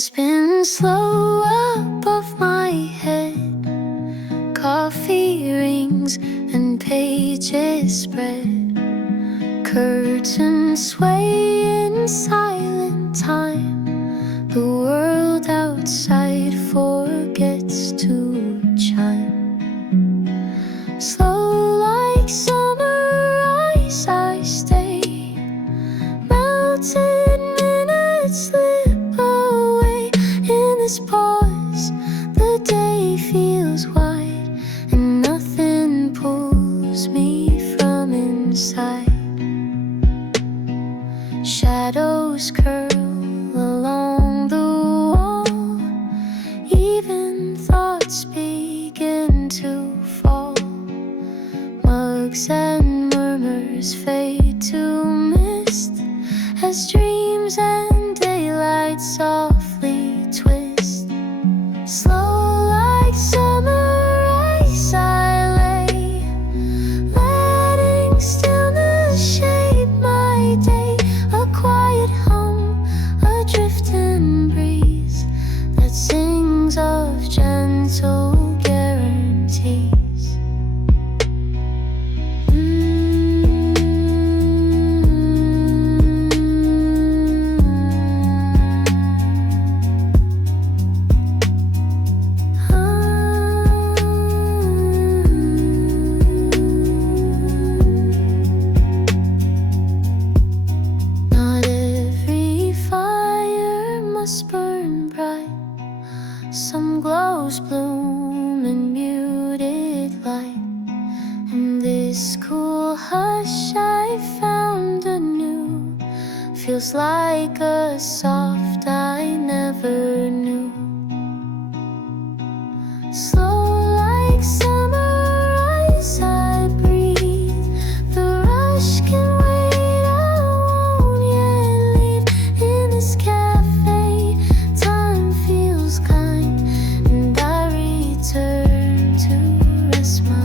spin slow above my head. Coffee rings and pages spread. Curtains sway in silent time. The world outside forgets to chime. Slow like summer ice I stay. Melted minutes slip away. In this pause the day feels wide, and nothing pulls me from inside. Shadows curl along the wall. Even thoughts begin to fall. Mugs and murmurs fade to mist as dreams and daylight softly twist. Slow like summer ice I lay, letting stillness shape my day. A quiet hum, a drifting breeze that sings of gentle guarantees. Not every fire must burn bright. Some glows bloom in muted light. In this cool hush I found anew feels like a soft I never knew. Slow like summer ice I breathe. The rush can wait, I won't yet leave. In this cafe time feels kind, and I return to rest my mind.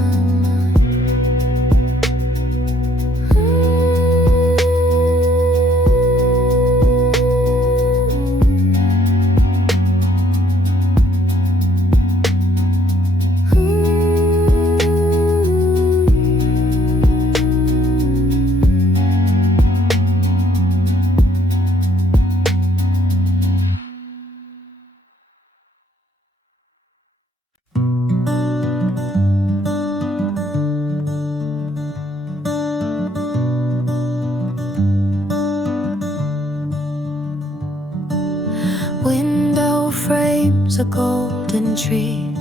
Window frames a golden tree.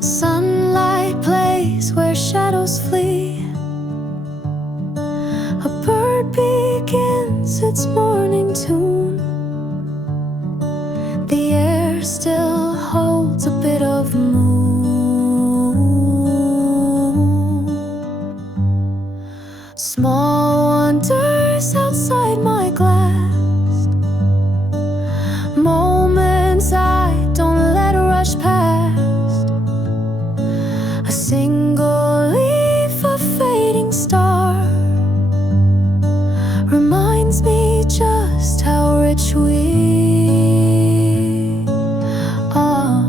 Sunlight plays where shadows flee. A bird begins its morning tune. The air still holds a bit of moon. Small wonders outside my glass. Moments I don't let rush past. A single leaf, a fading star, reminds me just how rich we are.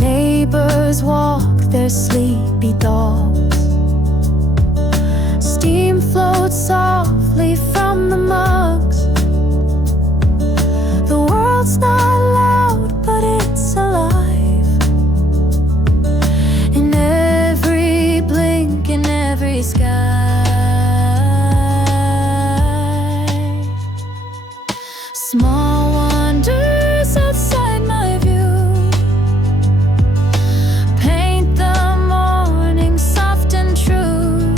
Neighbors walk their sleepy dogs. Steam floats softly from the mugs. The world's not loud, but it's alive. In every blink, in every sky. Small wonders outside my view paint the morning soft and true.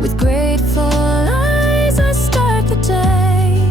With grateful eyes I start the day,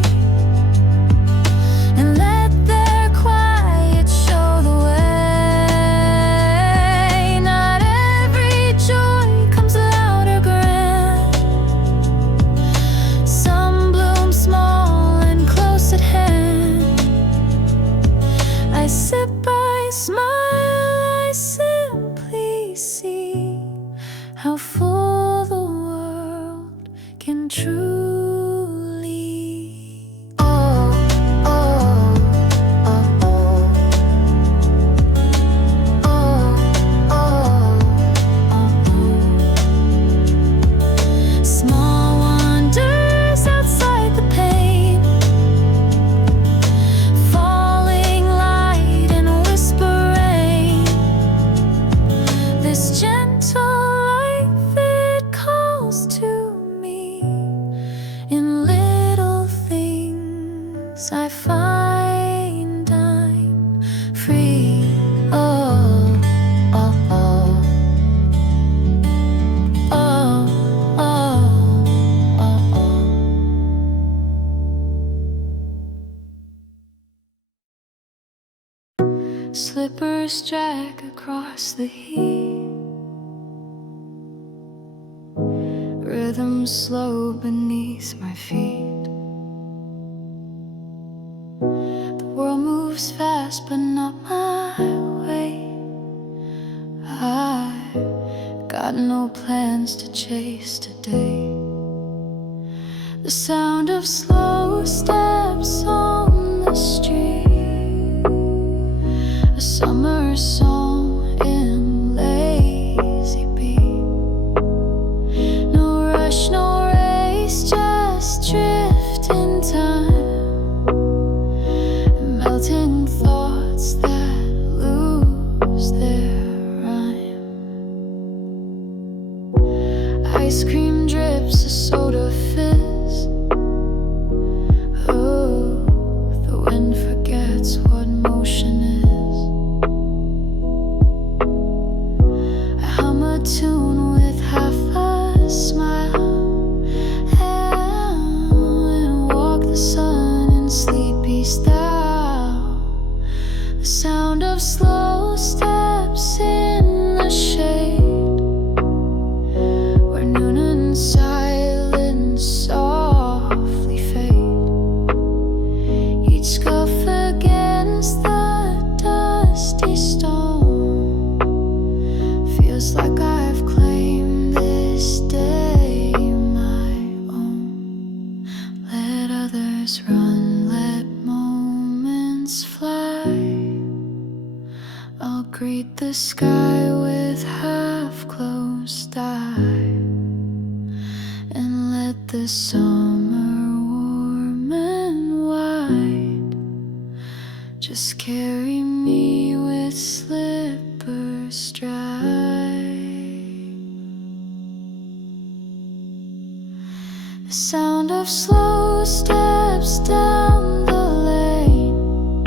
slippers drag across the heat. Rhythm slow beneath my feet. The world moves fast but not my way. I got no plans to chase today. The sound of slow steps on the street, a summer song in lazy beat. No rush, no race, just drift in time, melting thoughts that lose their rhyme. Ice cream drips, a soda fizz. Oh, the wind forgets what motion is. I hum a tune with half a smile and walk the sun in sleepy style. The sound of slow steps in the shade, where noon and silence softly fade. Each scuff against the dusty stone feels like I've claimed this day my own. Let others run, let moments fly. I'll greet the sky with half-closed eye and let the summer warm and wide just carry me with slippers stride. The sound of slow steps down the lane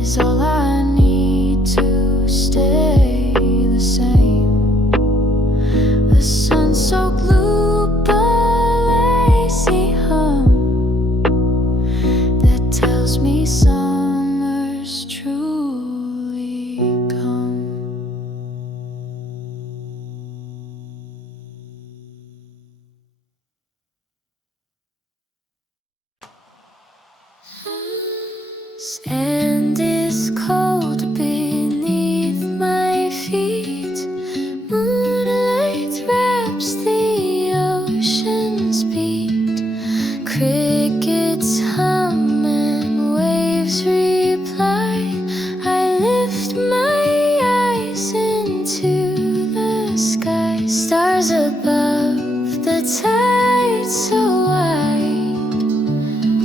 is all I need to stay the same. The sun-soaked loop, a lazy hum that tells me summer's truly come. Sand is cold beneath my feet. Moonlight wraps the ocean's beat. Crickets hum and waves reply. I lift my eyes into the sky. Stars above, the tide so wide.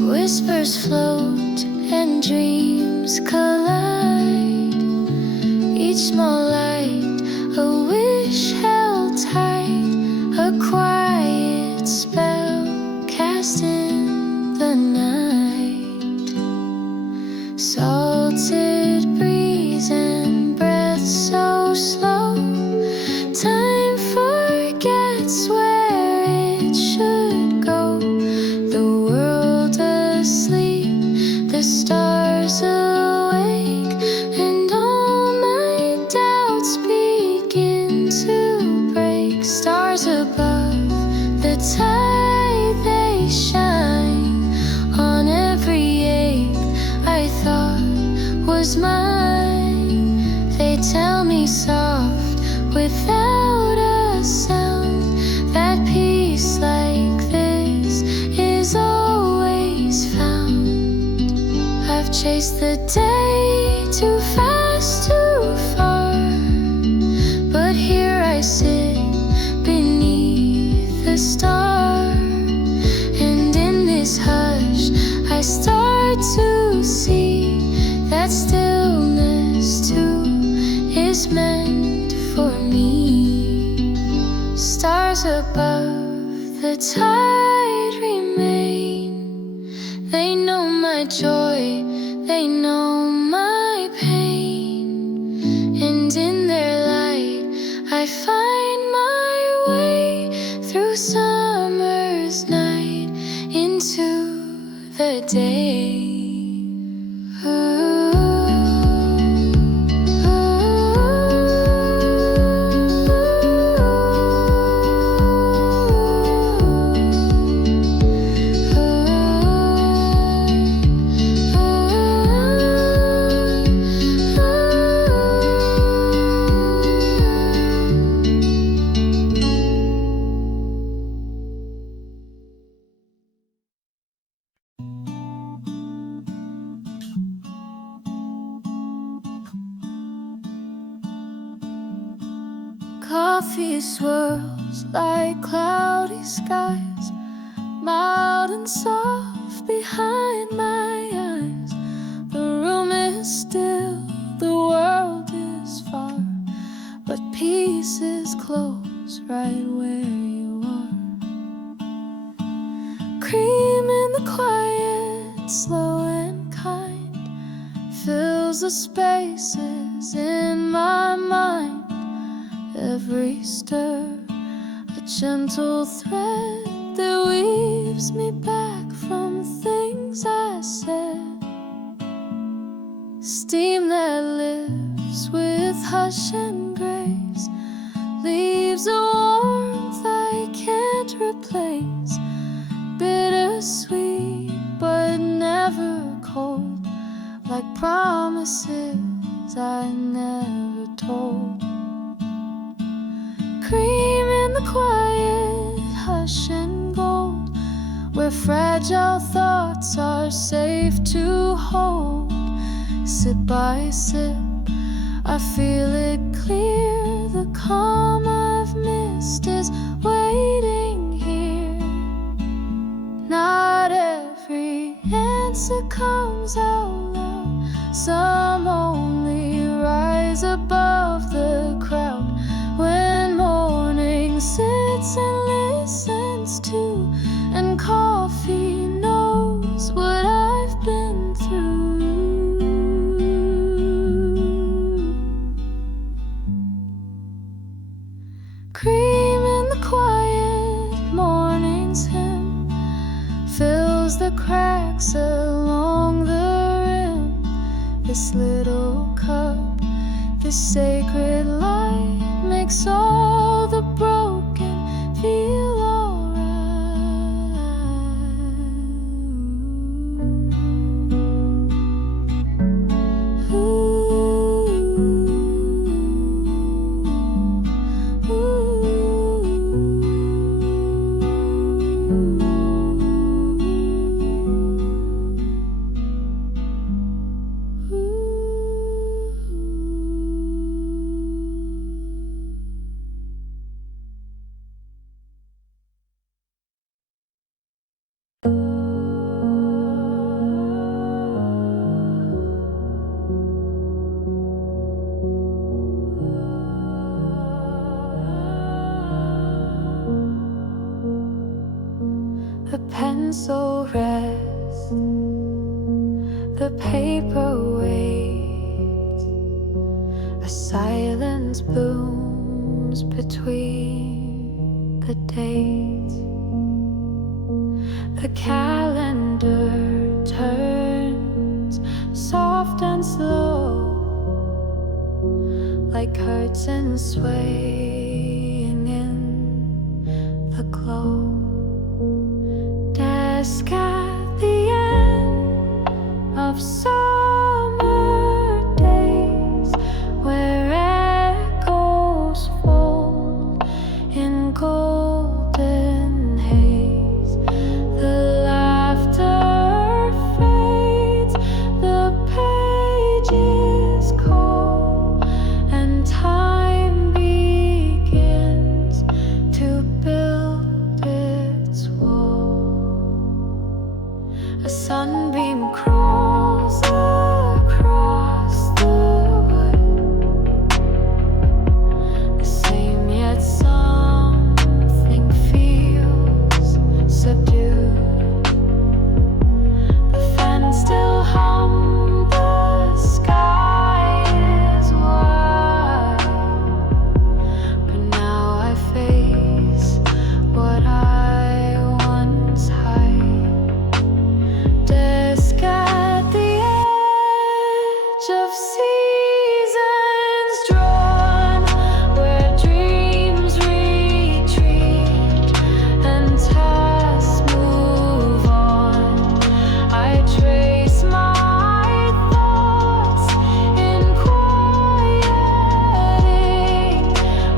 Whispers float and dreams collide. Each small light, a wish held tight, a quiet spell cast in the night. Salted breeze and breath so slow, time forgets where it should go. The world asleep, the stars awake, and all my doubts begin to break. Stars above, the tide they shine on every ache I thought was mine. They tell me soft without a sound that peace like this is always found. I've chased the day too fast, too far, but here I sit beneath the star, and in this hush I start to see that stillness too is meant for me. Stars above, the tide remain. They know my joy, they know my pain, and in their light I find my way through summer's night into the day. Ooh. Coffee swirls like cloudy skies, mild and soft behind my eyes. The room is still, the world is far, but peace is close right where you are. Cream in the quiet, slow and kind, fills the spaces in my mind. Every stir, a gentle thread that weaves me back from things I said. Steam that lifts with hush and grace, leaves a warmth I can't replace. Bittersweet but never cold, like promises I never told. Cream in the quiet, hush and gold, where fragile thoughts are safe to hold. Sip by sip, I feel it clear. The calm I've missed is waiting here. Not every answer comes out loud, some only rise above the crowd. When morning sits and listens to, and coffee knows what I've been through. Cream in the quiet, morning's hymn fills the cracks along the rim. This little cup, this sacred light, makes all the broken feel alright. The pencil rests, the paper waits, a silence blooms between the dates. The calendar turns soft and slow, like curtains swaying in the glow. Desk at the end of summer days, where echoes fold in golden haze. The laughter fades, the pages call, and time begins to build its wall. A sunbeam crawls across the wood, the same yet something feels subdued. The fans still hum, the sky is wide, but now I face what I once hide. Desk at the edge of seasons drawn, where dreams retreat and tasks move on. I trace my thoughts in quieting,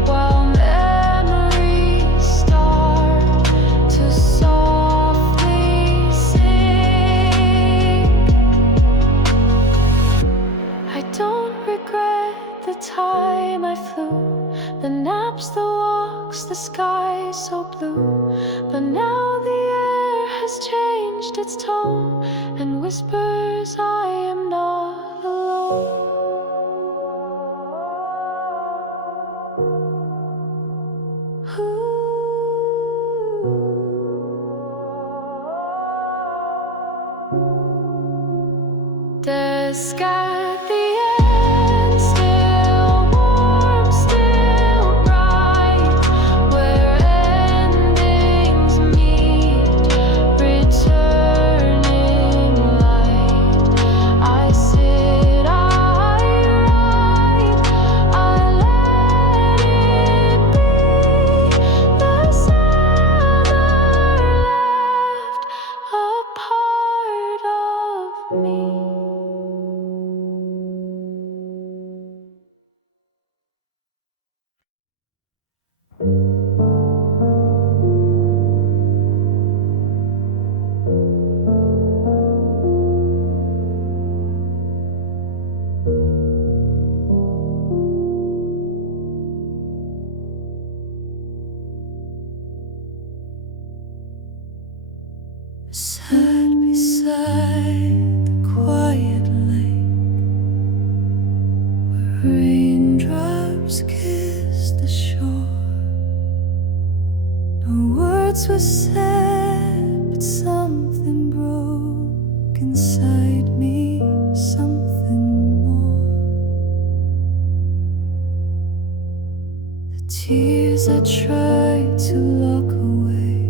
while memories start to softly sing. I don't regret the time I flew, the naps, the walks, the sky so blue. But now the air has changed its tone and whispers I am not alone. Desk at the end, still warm, still bright, where endings meet, returning light. I sit, I write, I let it be. The summer left a part of me. Sat beside the quiet lake, where raindrops kissed the shore. No words were said, but something broke inside me, something more. The tears I tried to lock away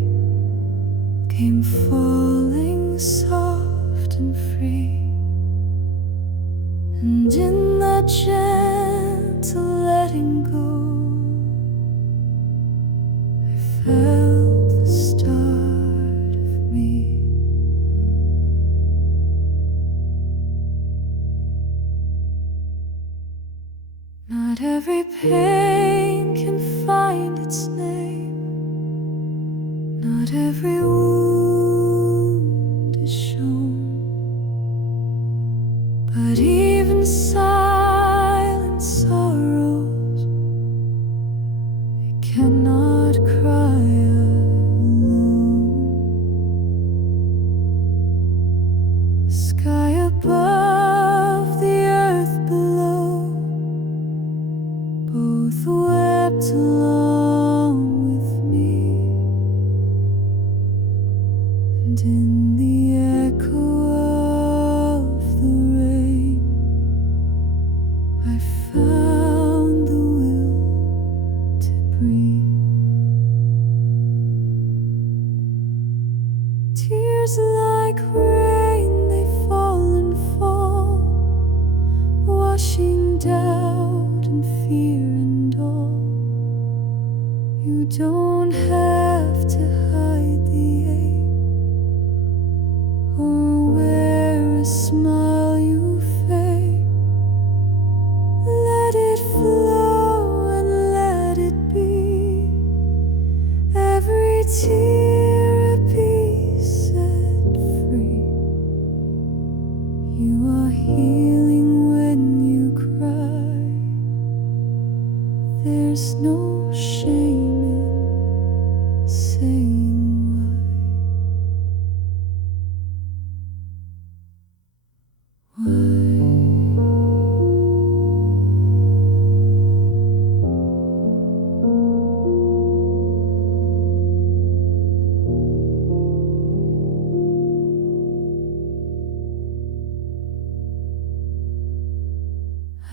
came falling soft and free, and in that gentle letting go, I felt the start of me. Not every pain can find its name, not every wound is shown, but even silent sorrows, it cannot cry alone. The sky above, the earth below, both wept along with me. And in the echo of the rain, I found the will to breathe. Tears like rain, they fall and fall, washing doubt and fear and all. You don't have to hide the ache or wear a smile you fake. Let it flow and let it be. Every tear a piece set free. You are healing when you cry. There's no shame in saying why.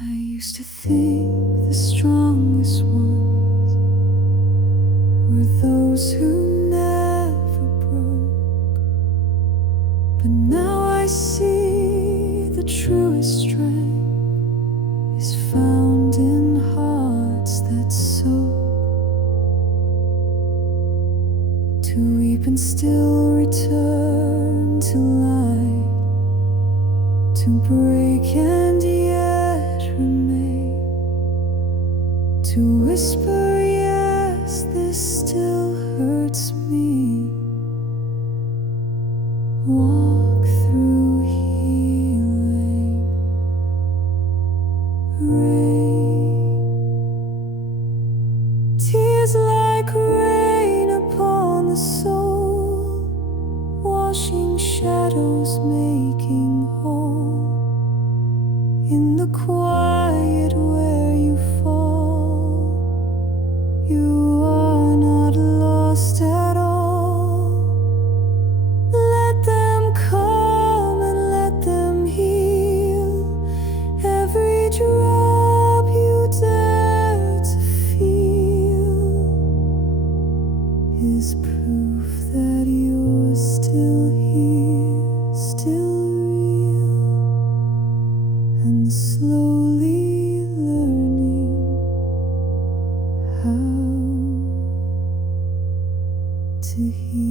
I used to think the strongest ones were those who never broke, but now I see the truest strength is found in hearts that soak. To weep and still return to light, to break and yet remain, to whisper, yes, this still hurts me. Walk through healing rain. is like rain upon the soul, washing shadows, making whole. In the quiet where you fall, you are not lost at all. Let them come and let them heal. Every drop you dare to feel is proof that you're still here, still real, and slowly learning how to heal.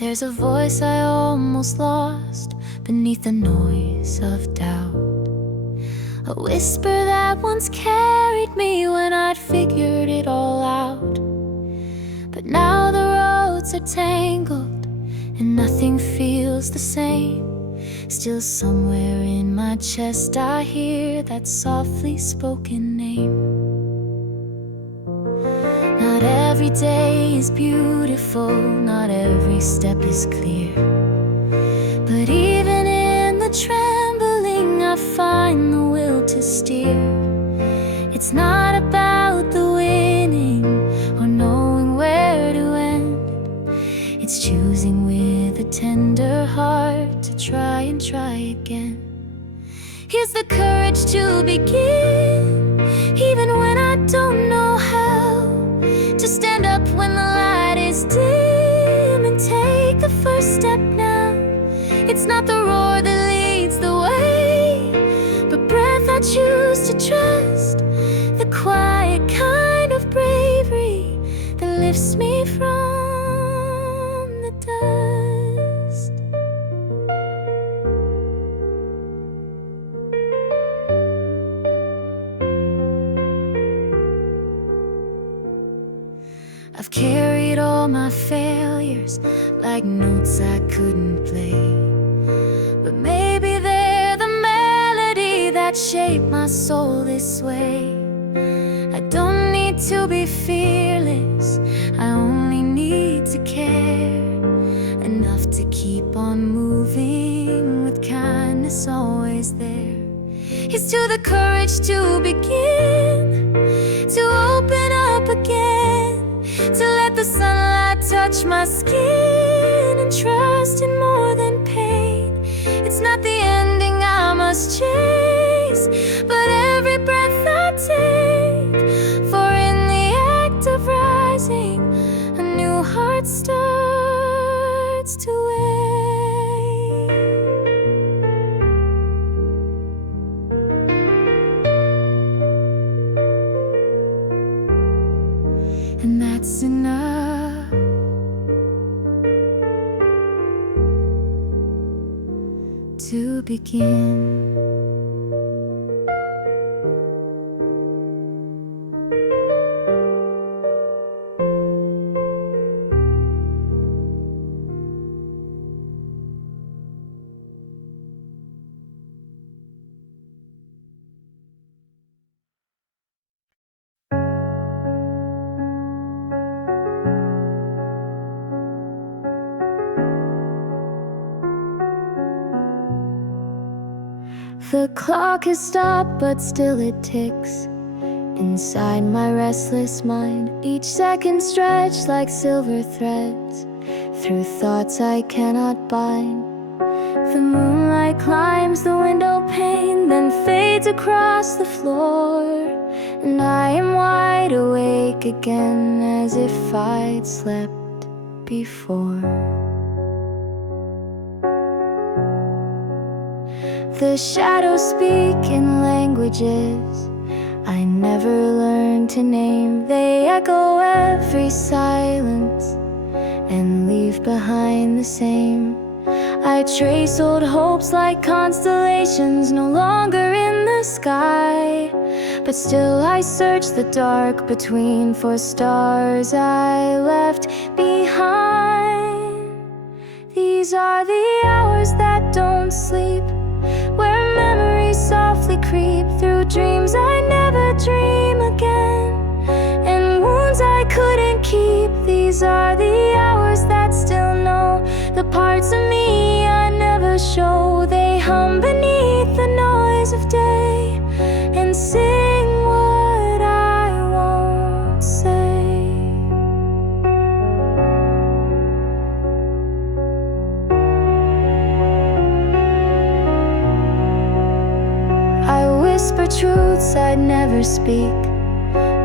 There's a voice I almost lost beneath the noise of doubt, a whisper that once carried me when I'd figured it all out. But now the roads are tangled and nothing feels the same. Still somewhere in my chest I hear that softly spoken name. Not every day is beautiful, not every step is clear, but even in the trembling I find the will to steer. It's not about the winning or knowing where to end. It's choosing with a tender heart to try and try again. Here's the courage to begin, even when I don't know how, to stand up when the light is dim and take the first step now. It's not the roar that leads the way, but breath I choose to trust, the quiet kind of bravery that lifts me from the dust. I've carried all my failures like notes I couldn't play, but maybe they're the melody that shaped my soul this way. I don't need to be fearless, I only need to care enough to keep on moving with kindness always there. Here's to the courage to begin, to open up again, to let the sunlight touch my skin and trust in more than pain. It's not the ending I must chase, but every breath I take, for in the act of rising a new heart starts to wake. And that's enough to begin. The clock has stopped, but still it ticks inside my restless mind. Each second stretched like silver threads through thoughts I cannot bind. The moonlight climbs the window pane, then fades across the floor, and I am wide awake again as if I'd slept before. The shadows speak in languages I never learned learned to name. They echo every silence and leave behind the same. I trace old hopes like constellations, no longer in the sky, but still I search the dark between for stars I left behind. These are the hours that don't sleep, where memories softly creep through dreams I never dream again, and wounds I couldn't keep. These are the hours that still know the parts of me I never show. They hum beneath the noise of day and sing what I won't say. I whisper truths I'd never speak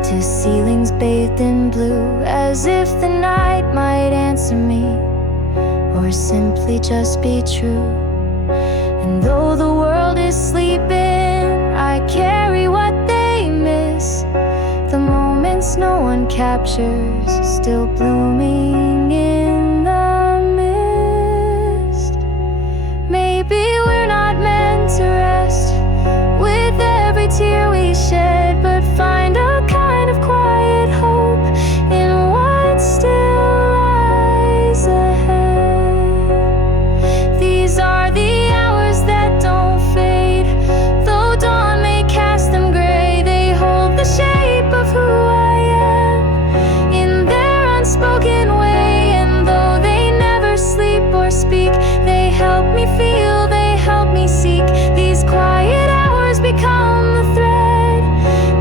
to ceilings bathed in blue, as if the night might answer me or simply just be true. And though the world is sleeping, I carry what they miss, the moments no one captures, still blooming in the mist. Maybe we're not meant to rest with every tear we shed, but find a kind of quiet hope in what still lies ahead. These are the hours that don't fade, though dawn may cast them gray. They hold the shape of who I am in their unspoken way, and though they never sleep or speak, they help me feel, they help me seek. These quiet hours become the thread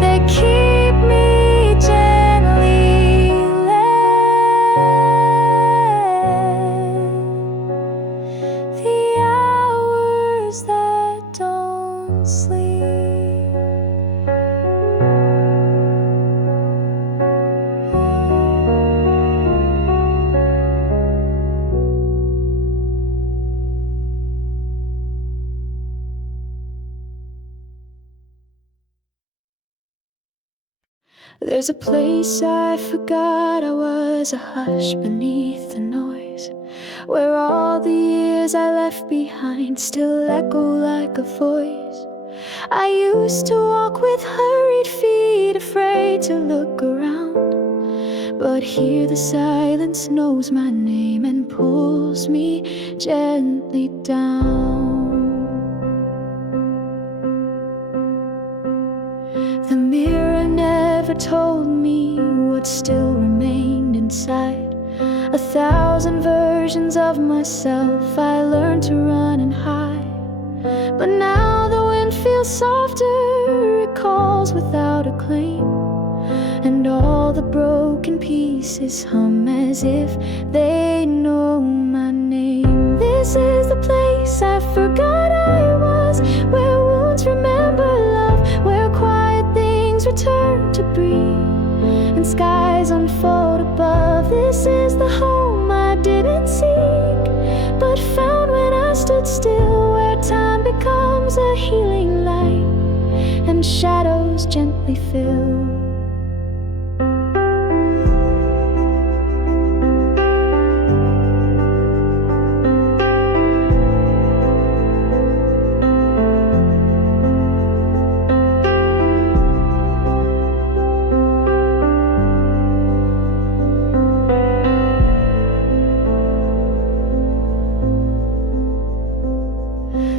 that keep me gently led. The hours that don't sleep. There's a place I forgot I was, a hush beneath the noise, where all the years I left behind still echo like a voice. I used to walk with hurried feet, afraid to look around, but here the silence knows my name and pulls me gently down. The mirror never told me what still remained inside. 1,000 versions of myself I learned to run and hide, but now the wind feels softer, it calls without a claim, and all the broken pieces hum as if they know my name. This is the place I forgot I was, where wounds remember love, where quiet things return to breathe and skies unfold above. This is the home I didn't seek, but found when I stood still, where time becomes a healing light and shadows gently fill.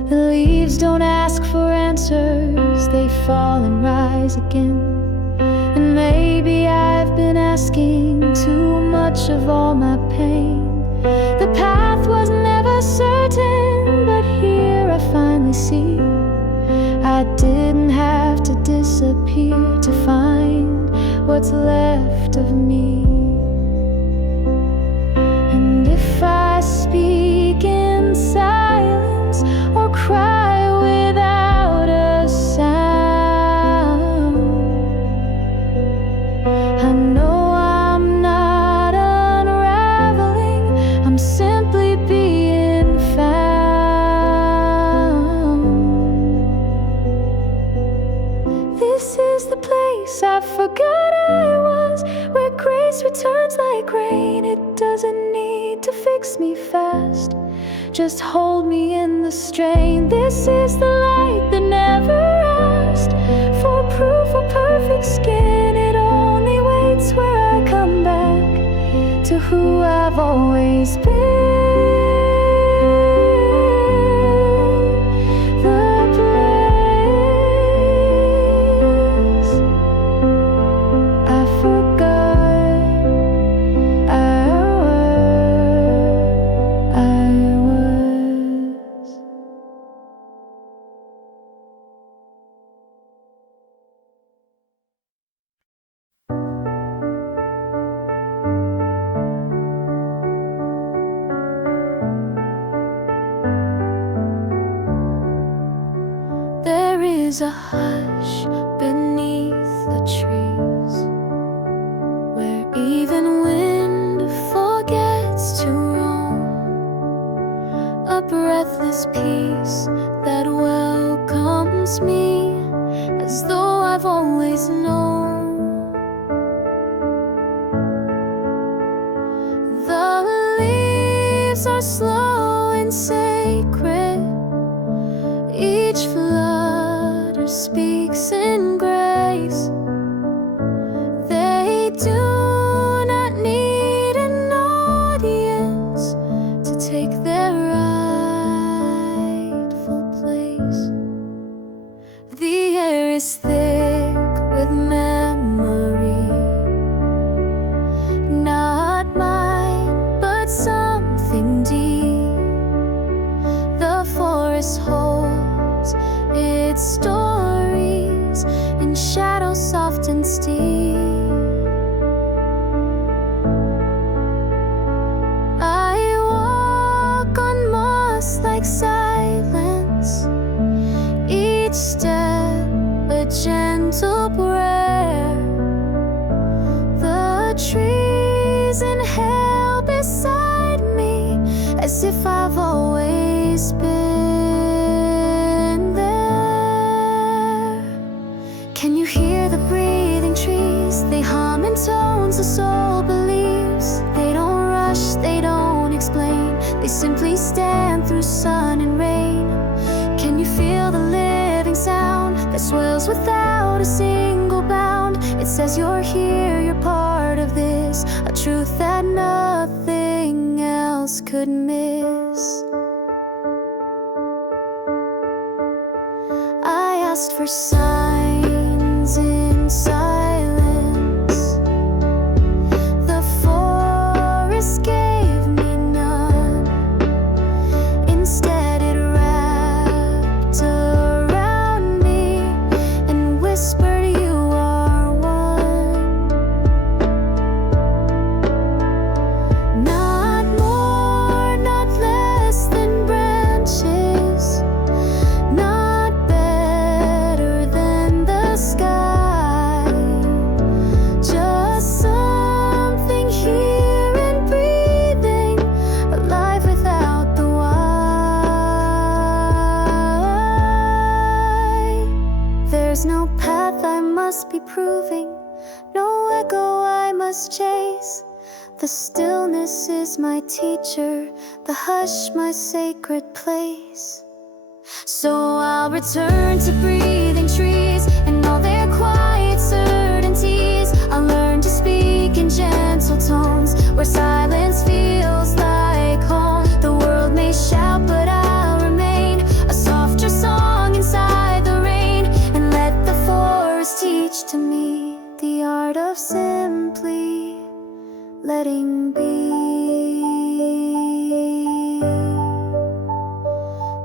The leaves don't ask for answers, they fall and rise again. And maybe I've been asking too much of all my pain. The path was never certain, but here I finally see I didn't have to disappear to find what's left of me. And if I speak in silence or cry without a sound, I know I'm not unraveling, I'm simply being found. This is the place place I forgot I was, where grace returns like rain. It doesn't need to fix me fast, just hold me in the strain. This is the light that never asked for proof of perfect skin. It only waits where I come back to who I've always been. There's a hush beneath the trees, where even wind forgets to roam. A breathless peace that welcomes me as though I've always known. The leaves are slow and sacred, each flutter speaks in grace. They do not need an audience to take their rightful place. The air is thick with memory, not mine, but something deep. The forest holds its stories in shadows soft and steep. I walk on moss like silence, each step a gentle prayer. The trees inhale beside me as if I've always been there. Can you hear the breathing trees? They hum in tones the soul believes. They don't rush, they don't explain, they simply stand through sun and rain. Can you feel the living sound that swells without a single bound? It says you're here, you're part of this, a truth that nothing else could miss. I asked for signs in silence. The forest gave me none. Instead it wrapped around me and whispered, you are one. Not more, not less than branches, not better than the sky. Just something here and breathing, alive without the why. There's no path I must be proving, no echo I must chase. The stillness is my teacher, the hush my sacred place. So I'll return to breathing trees and all their quiet certainties. I'll learn to speak in gentle tones where silence feels like home. The world may shout, but I'll remain a softer song inside the rain. And let the forest teach to me the art of simply letting be.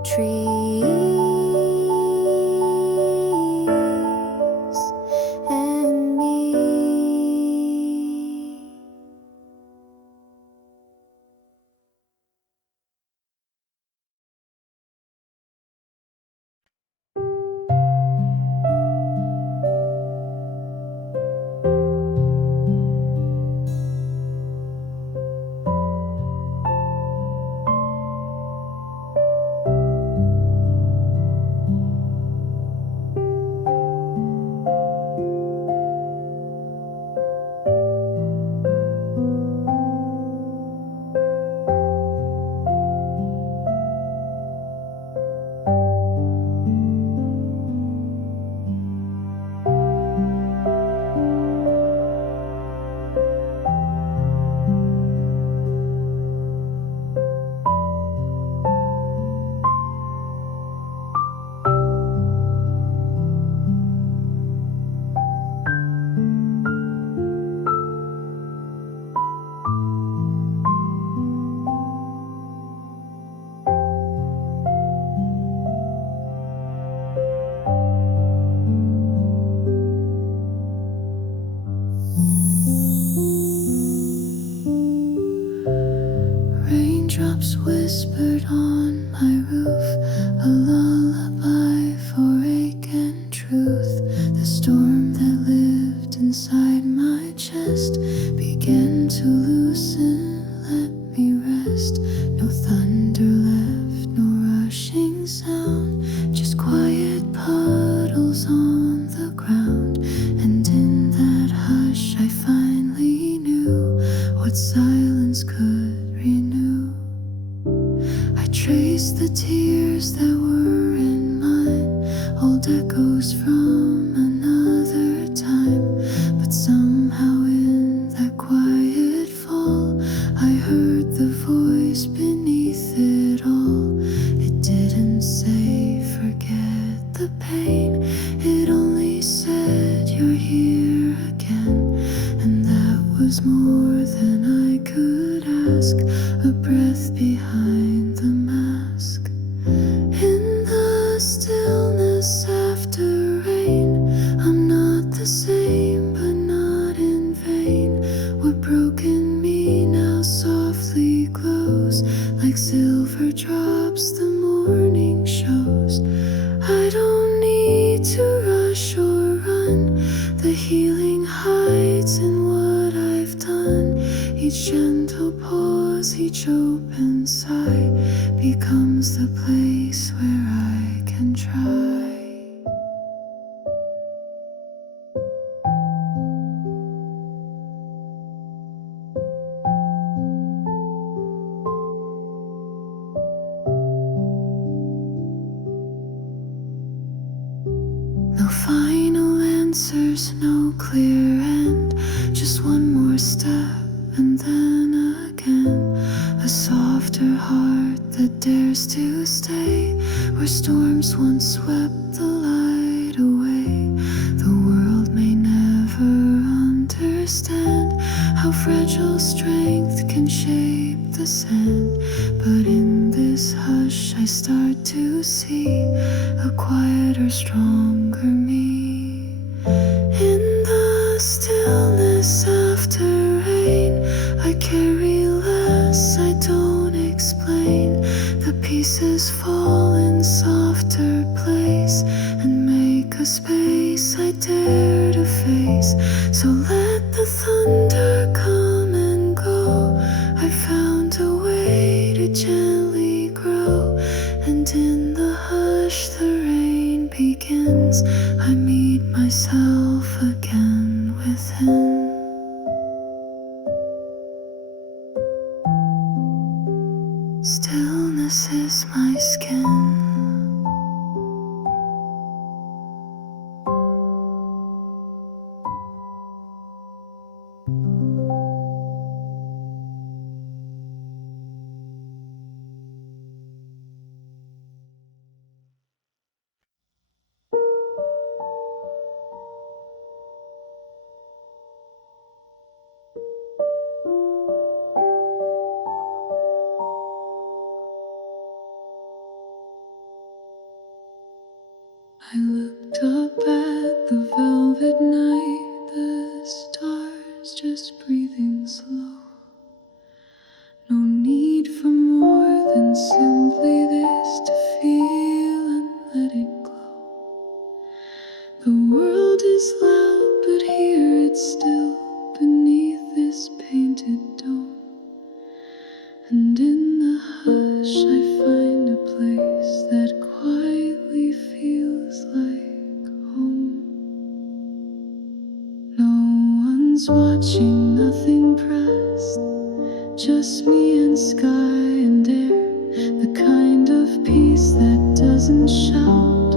Trees and me. The storm that lived inside my chest began to loosen, let me rest. No thunder left, no rushing sound, just quiet puddles on the ground. And in that hush I finally knew what silence could renew. I traced the tears that were in mine, old echoes from another time. But somehow in that quiet fall I heard the voice beneath it all. It didn't say forget the pain, it only said you're here again. And that was more than I could ask, a breath behind the mask. In the stillness after rain, I'm not the same, but not in vain. What broke in me now softly glows, like silver drops the morning shows. I don't need to rush or run, the healing hides in what I've done. Each gentle pause, each open sigh becomes the place where I can try. No final answers, no clear end, just one more step and then again. A softer heart that dares to stay where storms once swept the light away. The world may never understand how fragile strength can shape the sand, but in this hush I start to see a quieter, stronger me. In the stillness after rain, I carry less, I don't explain. The pieces fall in softer place and make a space I dare to face. So let the thunder come and go, I found a way to gently grow. And in the hush the rain begins, I meet myself again within. Stillness is my skin. I looked up at the velvet night, the stars just breathing slow. No need for more than simply this, to feel and let it glow. The world is loud, but here it's still beneath this painted dome. And in the hush I find a place that quietly feels like home. No one's watching, nothing pressed, just me and sky and air. The kind of peace that doesn't shout,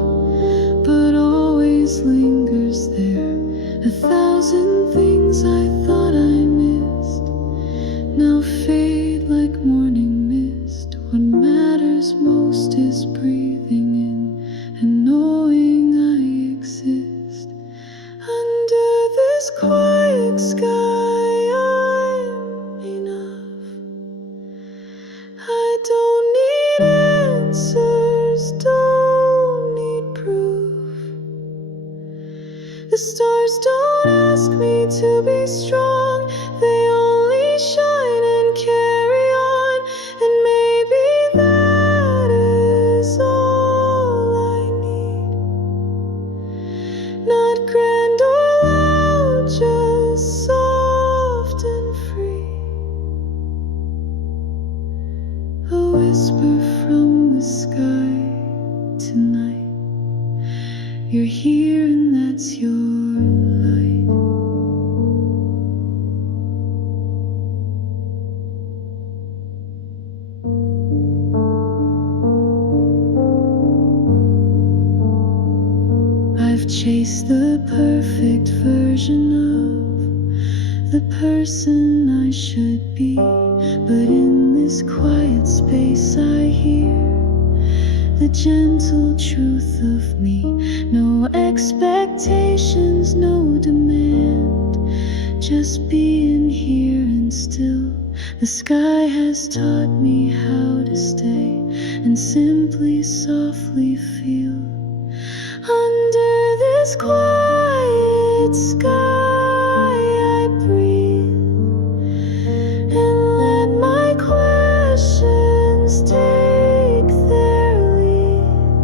but always lingers there. 1,000 things I thought I missed now fade like morning mist. What matters most is breathing in and knowing I exist. Under this quiet sky I'm enough. I don't need answers, don't need proof. The stars don't ask me to be strong, they only shine and carry on. And maybe that is all I need. Now the perfect version of the person I should be. But in this quiet space I hear the gentle truth of me. No expectations, no demand, just being here and still. The sky has taught me how to stay and simply softly feel. Under this quiet sky I breathe and let my questions take their leave.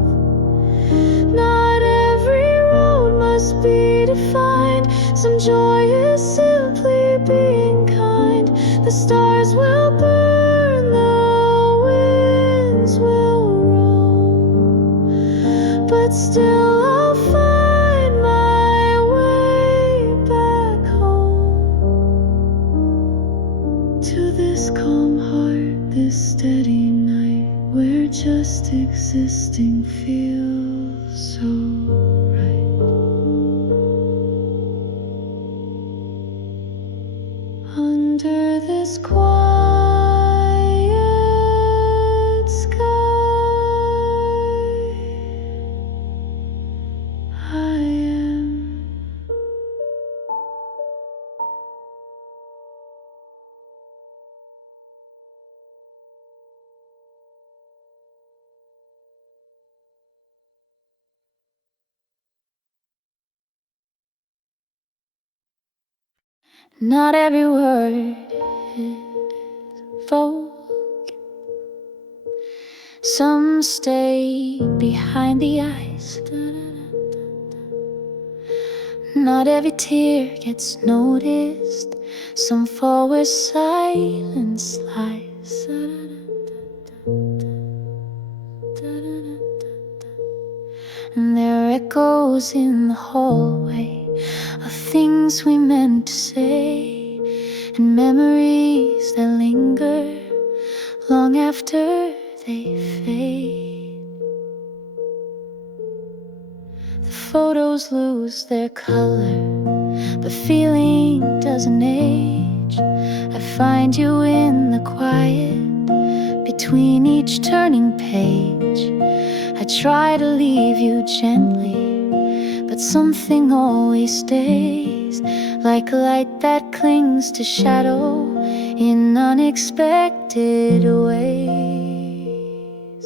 Not every road must be defined. Some joy is simply being kind. The stars will burn, the winds will roam, but still I'll find my way back home. To this calm heart, this steady night, where just existing feels so right. Under this quiet sky I am. Not every word is spoken. Some stay behind the eyes. Not every tear gets noticed. Some fall where silence lies. And there are echoes in the hallway of things we meant to say, and memories that linger long after they fade. The photos lose their color, but feeling doesn't age. I find you in the quiet between each turning page. I try to leave you gently, but something always stays, like a light that clings to shadow in unexpected ways.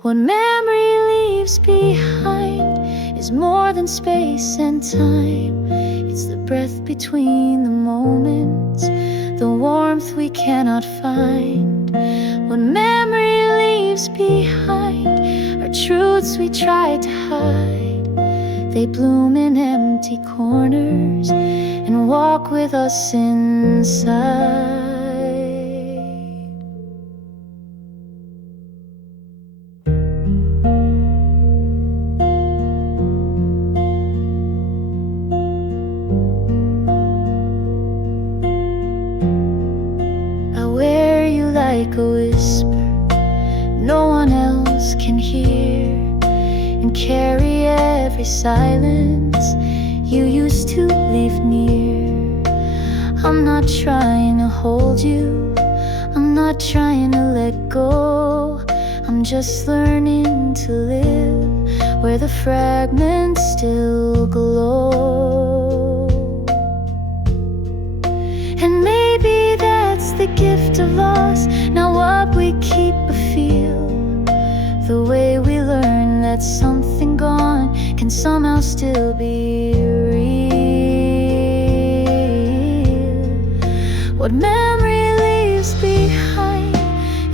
What memory leaves behind is more than space and time. It's the breath between the moments, the warmth we cannot find. What memory leaves behind are truths we tried to hide. They bloom in empty corners and walk with us inside. I wear you like a whisper no one else can hear, and carry every silence you used to leave near. I'm not trying to hold you, I'm not trying to let go. I'm just learning to live where the fragments still glow. And maybe that's the gift of loss, not what we keep but feel. The way we learn that something gone can somehow still be real. What memory leaves behind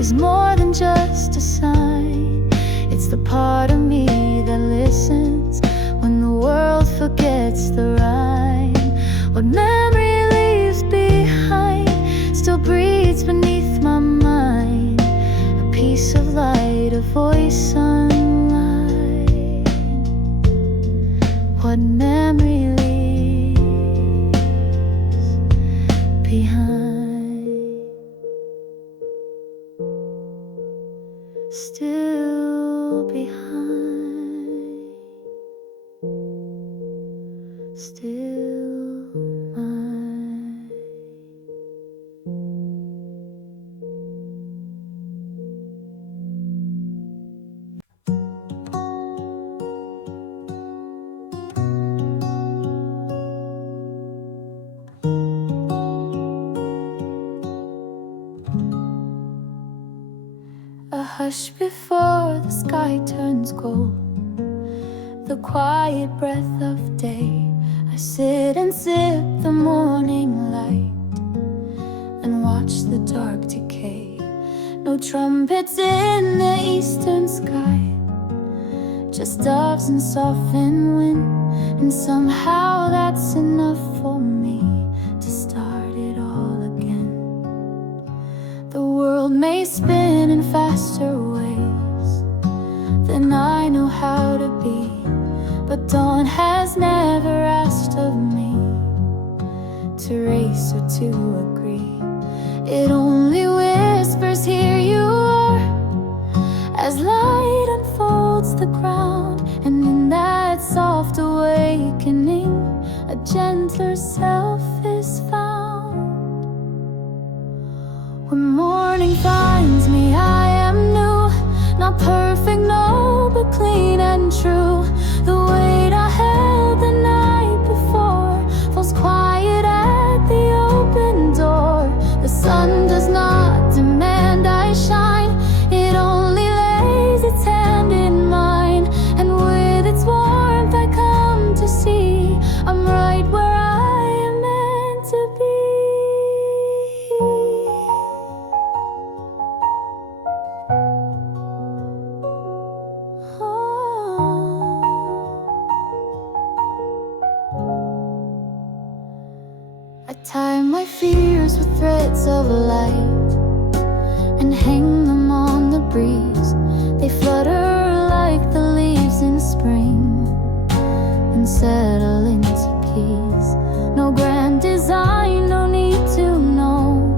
is more than just a sign. It's the part of me that listens when the world forgets the rhyme. What memory leaves behind still breathes beneath my mind, a piece of light, a voice, sunlight. What memory leaves behind, still behind. still mine. A hush before the sky turns gold, the quiet breath of day. I sit and sip the morning light and watch the dark decay. No trumpets in the eastern sky, just doves and softened wind. And somehow that's enough for me to start it all again. The world may spin in faster ways than I know how to be, but dawn has never asked of me to race or to agree. It only whispers, here you are, as light unfolds the ground. And in that soft awakening, a gentler self is found. When morning finds me, I am new, not perfect, no, but clean and true. The weight I held the night before falls quiet at the open door. The sun does not demand I shine, it only lays its hand in mine. And with its warmth I come to see I'm right where I am meant to be. I tie my fears with threads of light and hang them on the breeze. They flutter like the leaves in spring and settle into peace. No grand design, no need to know,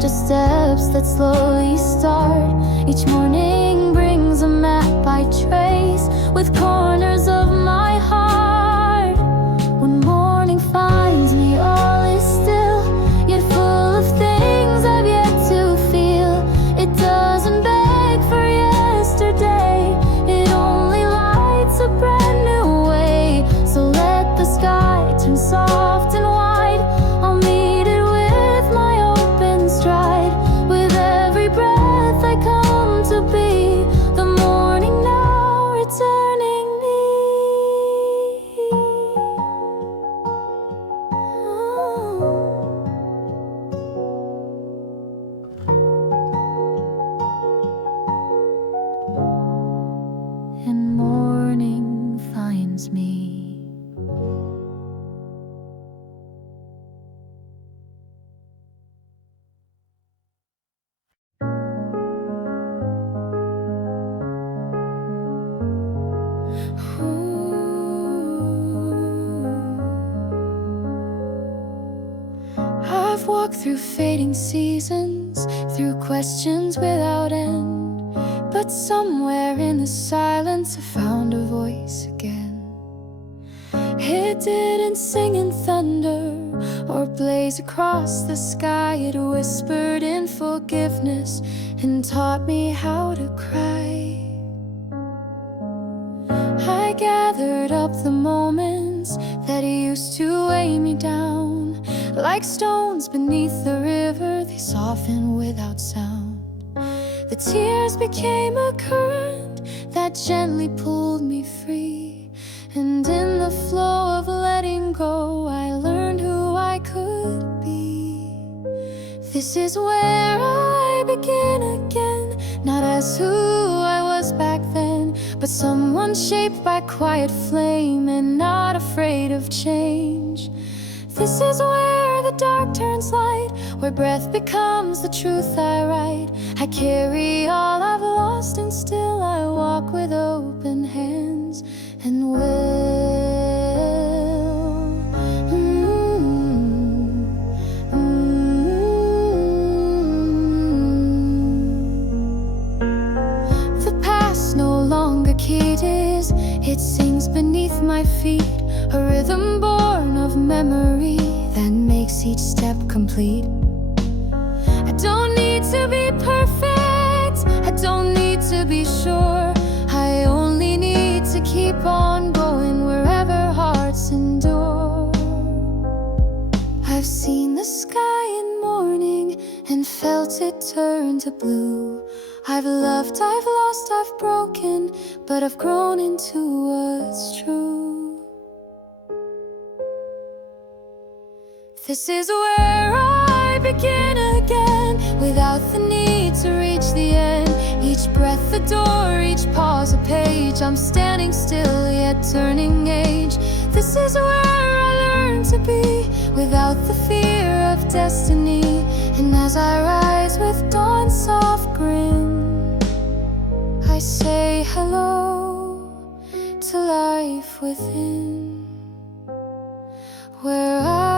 just steps that slowly start. Each morning brings a map I trace with corners of my heart. When morning finds me, all is still, yet full of things I've yet to feel. It doesn't beg for yesterday, it only lights a brand new way. So let the sky turn soft and wide, I'll meet it with my open stride. With every breath I come to be the morning now returning me. And morning finds me. I've walked through fading seasons, through questions without end, but somewhere in the silence I found a voice again. It didn't sing in thunder or blaze across the sky. It whispered in forgiveness and taught me how to cry. I gathered up the moments that used to weigh me down. Like stones beneath the river, they soften without sound. The tears became a current that gently pulled me free. And in the flow of letting go, I learned who I could be. This is where I begin again, not as who I was back then, but someone shaped by quiet flame and not afraid of change. This is where the dark turns light, where breath becomes the truth I write. I carry all I've lost and still I walk with open hands and will. The past no longer keyed is, it sings beneath my feet. a rhythm born of memory that makes each step complete. I don't need to be perfect, I don't need to be sure. I only need to keep on going wherever hearts endure. I've seen the sky in morning and felt it turn to blue. I've loved, I've lost, I've broken, but I've grown into what's true. This is where I begin again, without the need to reach the end. Each breath a door, each pause a page. I'm standing still yet turning age. This is where I learn to be, without the fear of destiny. And as I rise with dawn's soft grin, I say hello to life within, where I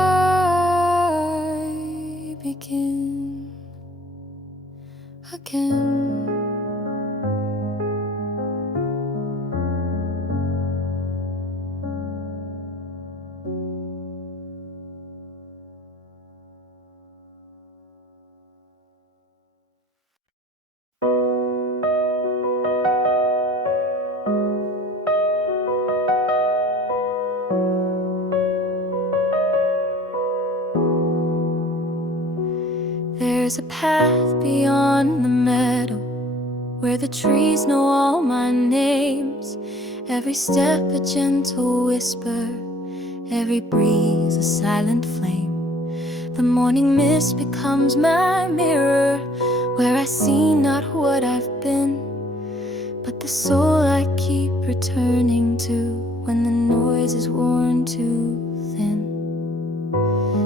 begin again. There's a path beyond the meadow, where the trees know all my names. Every step a gentle whisper, every breeze a silent flame. The morning mist becomes my mirror, where I see not what I've been, but the soul I keep returning to when the noise is worn too thin.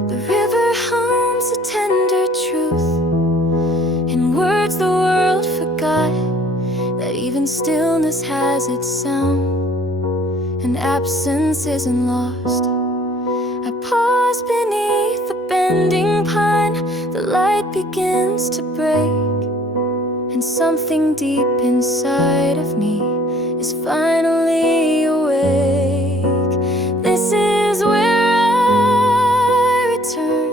The river hums a tender truth in words the world forgot, that even stillness has its sound and absence isn't lost. I pause beneath the bending pine, the light begins to break, and something deep inside of me is finally awake. This is where I return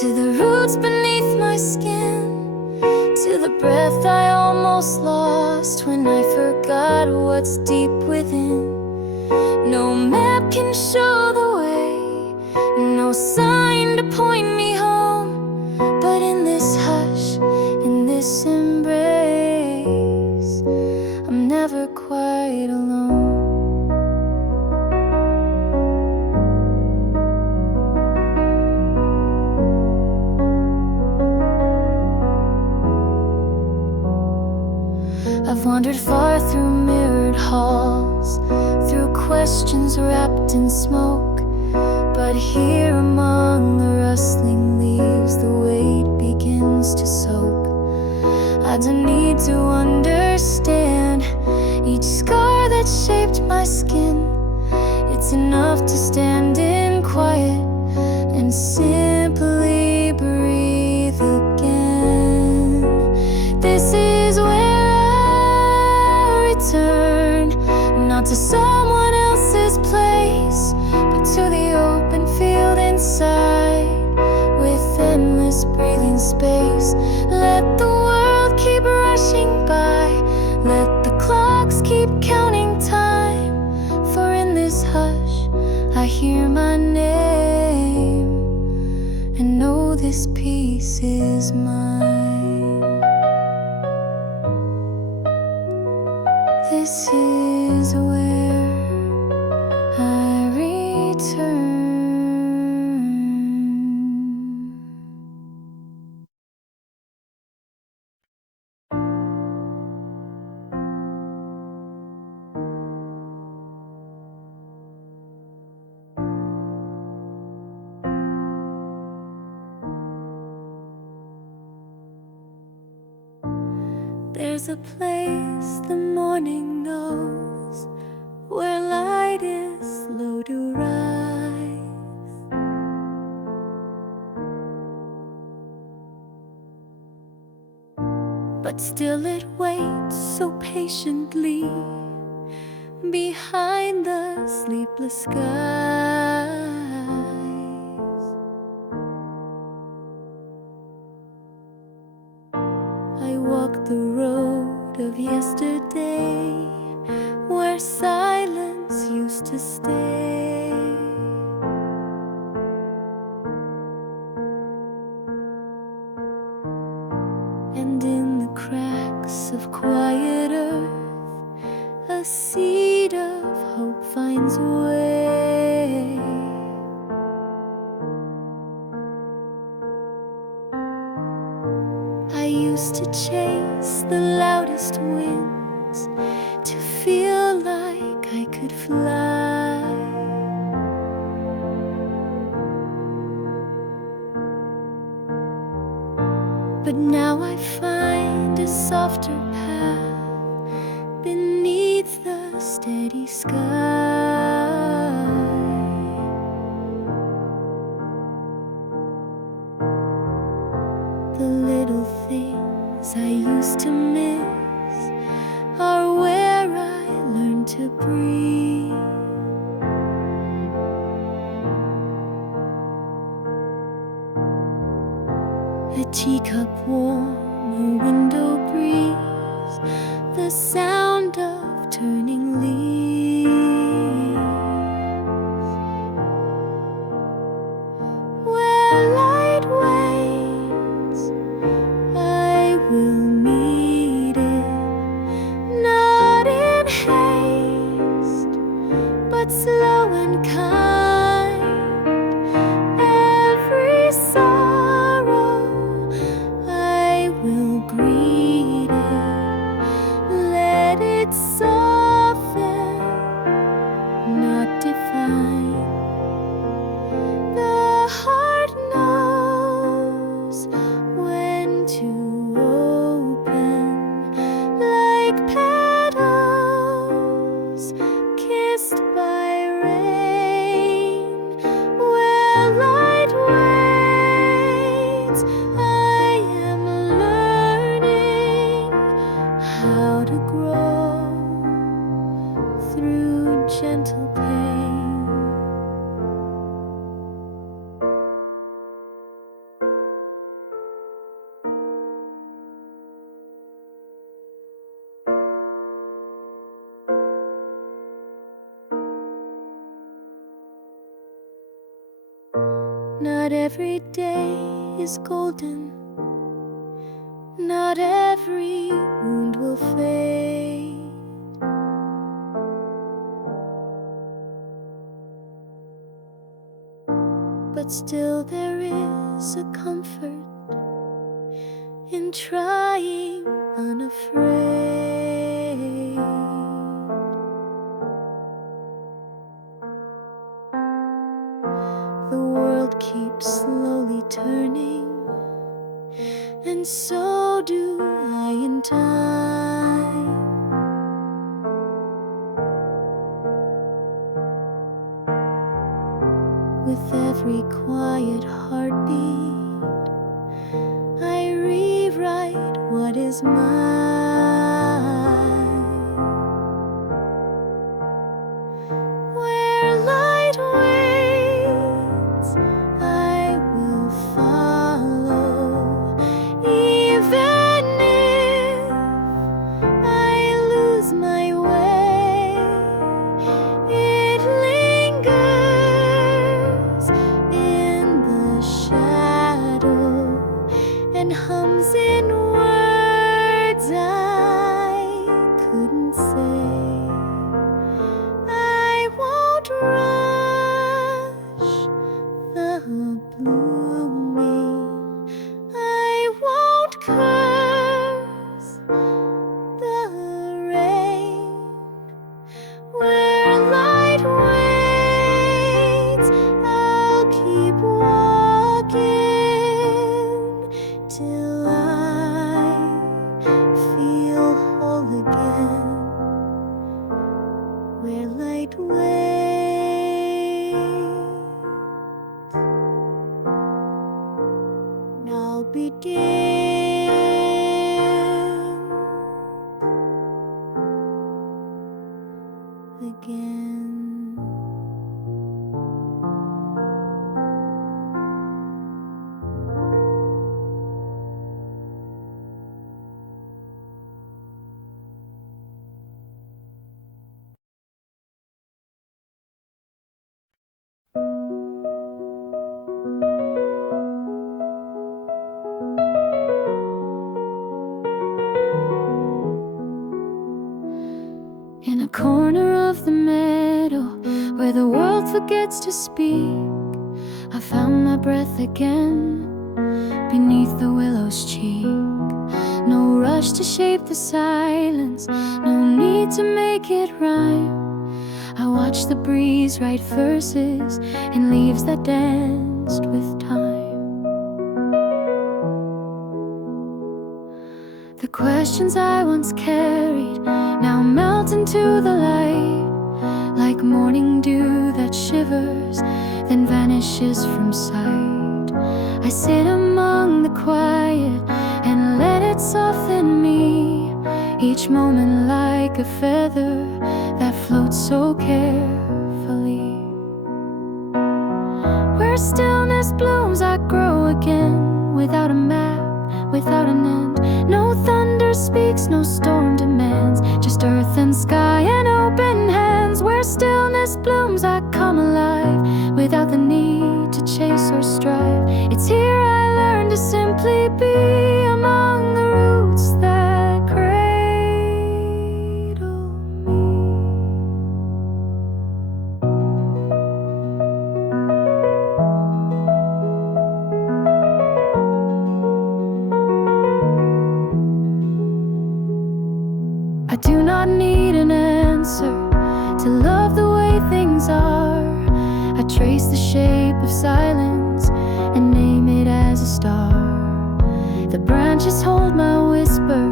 to the roots beneath my skin, to the breath I almost lost when I forgot what's deep within. No map can show the way, no sign to point me home, but in this hush, in this embrace, I'm never quite alone. I've wandered far through mirrored halls, through questions wrapped in smoke, but here among the rustling leaves, the weight begins to soak. I don't need to understand each scar that shaped my skin. It's enough to stand in quiet and simply breathe again. This is where not to someone else's place, but to the open field inside, with endless breathing space. Let the world keep rushing by, let the clocks keep counting time, for in this hush I hear my name and know this peace is mine. This is where I return. There's a place the morning knows, where light is slow to rise, but still it waits so patiently, behind the sleepless skies. I walk the road of yesterday, where silence used to stay. And in the cracks of quiet earth, a seed of hope finds way. I used to chase the loudest winds to feel like I could fly. But now I find a softer path beneath the steady sky. The little things I used to miss are where I learned to breathe. A teacup warm, a window breeze, the sound of turning leaves. Where light waits, I will meet it, not in haste, but slow and kind. Every sorrow I will greet it, let it soften, not define. The heart knows when to open, like petals kissed by rain. Where light waits, I am learning how to grow through gentle pain. Not every day is golden, not every wound will fade. But still there is a comfort in trying unafraid. The world keeps slowly turning, and so do I in time. With every quiet heartbeat, I rewrite what is mine. Where light waits, I will follow, even if I lose my way. It lingers in the shadow and hums in words world forgets to speak. I found my breath again beneath the willow's cheek. No rush to shape the silence, no need to make it rhyme. I watched the breeze write verses in leaves that danced with time. The questions I once carried now melt into the light, like morning dew that shivers then vanishes from sight. I sit among the quiet and let it soften me, each moment like a feather that floats so carefully. Where stillness blooms I grow again, without a map, without an end. No thunder speaks, no storm demands, just earth and sky and open hands. Where stillness blooms I come alive, without the need to chase or strive. It's here I learn to simply be among the roots that cradle me. I do not need an answer to love the way things are. I trace the shape of silence and name it as a star. The branches hold my whisper,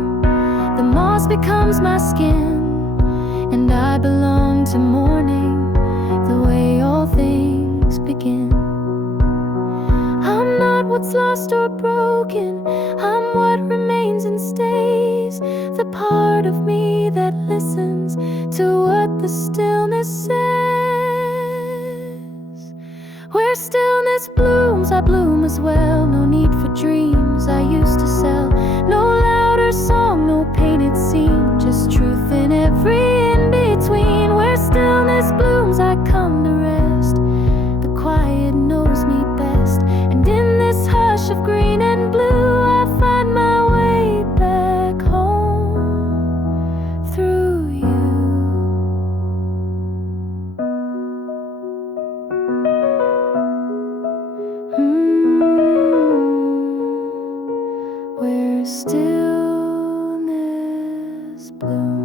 the moss becomes my skin, and I belong to morning, the way all things begin. I'm not what's lost or broken, I'm what remains and stays, the part of me that listens to what the stillness says. Where stillness blooms, I bloom as well. No need for dreams I used to sell. No louder song, no painted scene, just truth in every in-between. Where stillness blooms, I come to rest. The quiet knows me best, and in this hush of green and blue I find my way back home through you. Where stillness blooms.